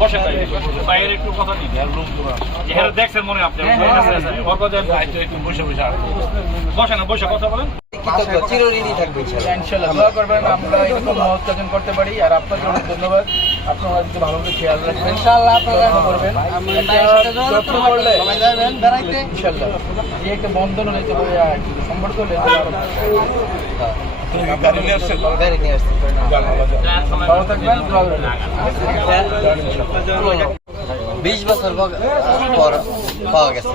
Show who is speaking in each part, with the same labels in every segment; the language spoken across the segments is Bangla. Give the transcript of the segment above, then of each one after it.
Speaker 1: বসে বাইরে একটু কথা দিন এখানে দেখছেন মনে হয় আপনি। কথা দেন বসে বসে। বসে না বসে কথা বলেন।
Speaker 2: চিরঋণী থাকবে ইনশাআল্লাহ।
Speaker 3: দোয়া করবেন আমরা এরকম মহৎ করতে পারি। আর আপনাকে অনেক ধন্যবাদ। আপনারা যদি ভালো করে খেয়াল রাখবেন। ইনশাআল্লাহ আপনারা করবেন। যত্ন করলে এই একটা বন্ধন সম্পর্ক হলে
Speaker 2: গাড়ি নিয়ে আসছে।
Speaker 3: ভালো থাকবেন
Speaker 2: বিশ বছর পর পর পাওয়া গেছে।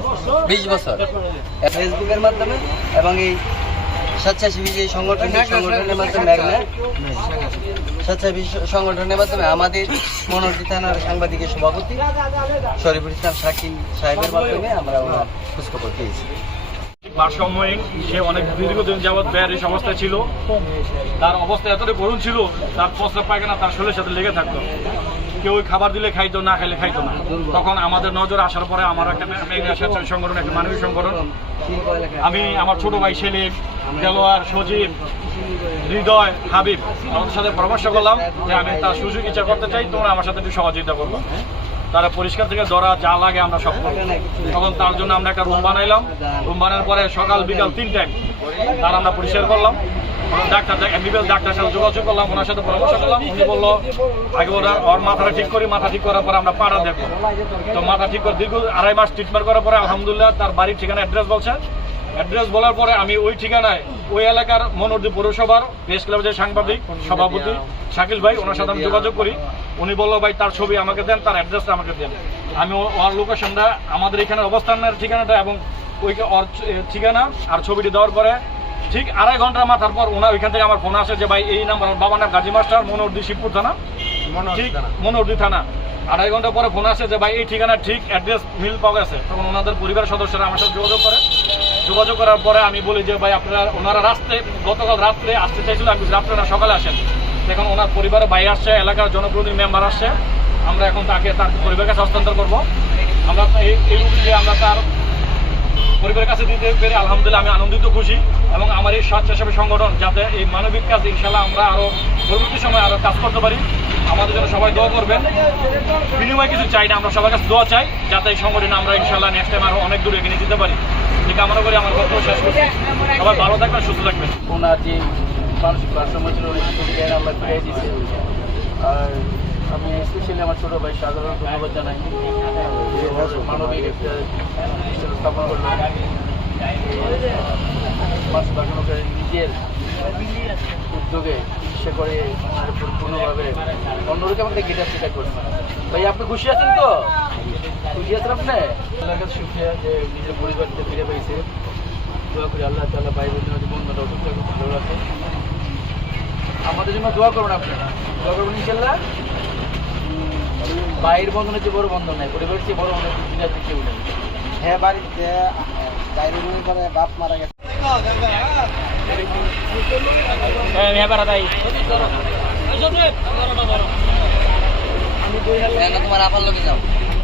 Speaker 2: বিশ বছর। ফেসবুকের মাধ্যমে এবং এই স্বেচ্ছাসেবী যে সংগঠন সংগঠনের মাধ্যমে স্বেচ্ছাসেবী সংগঠনের মাধ্যমে আমাদের মনোরী থানার সাংবাদিকের সভাপতি শরীফুল ইসলাম শাকিল সাহেবের মাধ্যমে আমরা ওনার খোঁজখবর পেয়েছি।
Speaker 1: ভারসাম্যহীন, সে অনেক দীর্ঘদিন যাবৎ এই অবস্থায় ছিল। তার অবস্থা এতটাই করুণ ছিল, তার প্রস্তাব পায়খানা তার শরীরের সাথে লেগে থাকতো। কেউ খাবার দিলে খাইতো, না খেলে খাইতো না। তখন আমাদের নজর আসার পরে আমার একটা স্বেচ্ছাসেবী সংগঠন, একটা মানবিক সংগঠন। আমি আমার ছোট ভাই সেলিম, দেলোয়ার, সজীব, হৃদয়, হাবিব, আমাদের সাথে পরামর্শ করলাম যে আমি তার সুযোগ ইচ্ছা করতে চাই, তোমরা আমার সাথে একটু সহযোগিতা করব। তারা পরিষ্কার থেকে ধরা যা লাগে আমরা সব তখন তার জন্য আমরা একটা রুম বানাইলাম। রুম বানানোর পরে সকাল, বিকাল তিন টাইম তার আমরা পরিষ্কার করলাম। ডাক্তার এমবিবিএস ডাক্তার সাথে যোগাযোগ করলাম, ওনার সাথে পরামর্শ করলাম, উনি বলল, আগে ওরা ওর মাথাটা ঠিক করি, মাথা ঠিক করার পরে আমরা পাড়া দেখব। তো মাথা ঠিক করে দীর্ঘ আড়াই মাস ট্রিটমেন্ট করার পরে আলহামদুলিল্লাহ তার বাড়ির ঠিকানা অ্যাড্রেস বলছে। অ্যাড্রেস বলার পরে আমি ওই ঠিকানায় ওই এলাকার মনোরদি পৌরসভার প্রেস ক্লাবের সাংবাদিক, সভাপতি শাকিল ভাই, ওনার সাথে আমি যোগাযোগ করি। উনি বলল, ভাই, তার ছবি আমাকে দেন, তার অ্যাড্রেসটা আমাকে দেন। আমি ওর লোকেশনটা আমাদের এখানে অবস্থানের ঠিকানাটা এবং ওই ওর ঠিকানা আর ছবিটি দেওয়ার পরে ঠিক আড়াই ঘণ্টার মাথার পর ওনার ওইখান থেকে আমার ফোন আসে যে ভাই এই নাম্বার বাবার নাম গাজী মাস্টার মনোরদি শিবপুর থানা। ঠিক মনোরদি থানা। আড়াই ঘণ্টা পরে ফোন আসে যে ভাই এই ঠিকানা ঠিক অ্যাড্রেস মিল পাওয়া গেছে। তখন ওনাদের পরিবারের সদস্যরা আমার সাথে যোগাযোগ করে। যোগাযোগ করার পরে আমি বলি যে ভাই আপনারা ওনারা রাস্তায় গতকাল রাত্রে আসতে চাইছিল আমি রাত্রে না সকালে আসেন। এখন ওনার পরিবারের ভাই আসছে এলাকার জনপ্রতিনিধি মেম্বার আসছে। আমরা এখন তাকে তার পরিবারকে হস্তান্তর করব। আমরা এই এই রুগীকে আমরা তার পরিবারের কাছে দিতে পেরে আলহামদুলিল্লাহ আমি আনন্দিত, খুশি এবং আমার এই স্বেচ্ছাসেবী সংগঠন যাতে এই মানবিক কাজ ইনশাল্লাহ আমরা আরও পরবর্তী সময় আরও কাজ করতে পারি। আমাদের জন্য সবাই দোয়া করবেন। বিনিময়ে কিছু চাই না, আমরা সবার কাছে দোয়া চাই যাতে এই সংগঠনে আমরা ইনশাল্লাহ নেক্সট টাইম আরও অনেক দূর এগিয়ে যেতে পারি। এই কামনা করি আমার বক্তব্য শেষ করছি। সবাই ভালো থাকবেন, সুস্থ থাকবেন।
Speaker 3: ওনার যে মানসিক আর আমি স্পেশালি আমার ছোট ভাই, সাধারণ ধন্যবাদ জানাই। মানবিক নিজের উদ্যোগে চিকিৎসা করে আর পরিপূর্ণভাবে। অন্যরকম আমাকে গিটার সেটা করছে ভাই, আপনি খুশি আছেন তো? খুশি আছেন আপনি? কাছে সুখিয়া যে নিজের পরিবারকে ফিরে পেয়েছে। দোয়া করি আল্লাহ তাআলা ভাই বোনের বন্ধুটা অসুস্থ ভালো রাখে আমাদের জন্য দোয়া করুন আপনারা দোয়া করবেন ইনশাল্লাহ ভাইয়ের বন্ধন হচ্ছে বড় বন্ধন নাই? পরিবারের চেয়ে বড় বন্ধন দুনিয়াতে কেউ নেই?
Speaker 2: হ্যাঁ বাড়িতে ডায়রি করে বাপ মারা গেছে। তোমার আপার লোকে যাও